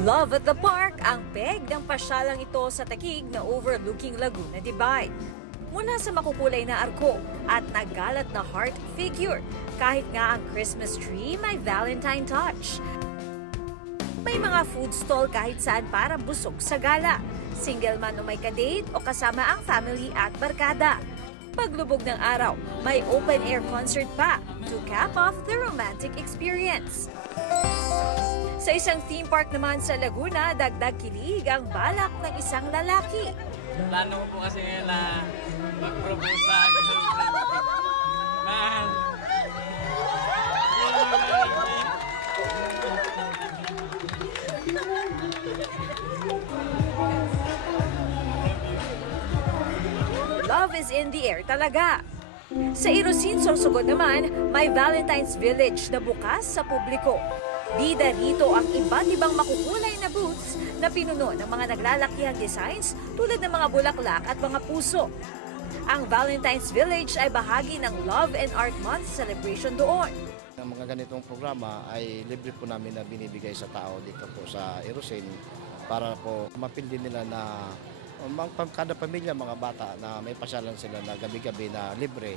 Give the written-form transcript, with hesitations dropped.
Love at the Park ang peg ng pasyalang ito sa Taguig na overlooking Laguna Divide. Mula sa makukulay na arko at nagalat na heart figure, kahit nga ang Christmas tree may Valentine touch. May mga food stall kahit saan para busog sa gala. Single man o may kadate o kasama ang family at barkada. Paglubog ng araw, may open-air concert pa to cap off the romantic experience. Sa isang theme park naman sa Laguna, dagdag kilig ang balak ng isang lalaki. Plano ko po kasi ngayon na mag-propose sa girlfriend. Mahal. Love is in the air talaga. Sa Irosin, Sorsogon naman, may Valentine's Village na bukas sa publiko. Bida rito ang iba't ibang makukulay na booths na pinuno ng mga naglalakihang designs tulad ng mga bulaklak at mga puso. Ang Valentine's Village ay bahagi ng Love and Art Month celebration doon. Ang mga ganitong programa ay libre po namin na binibigay sa tao dito po sa Irosin para po mapil din nila na kada pamilya, mga bata na may pasyalan sila na gabi-gabi na libre.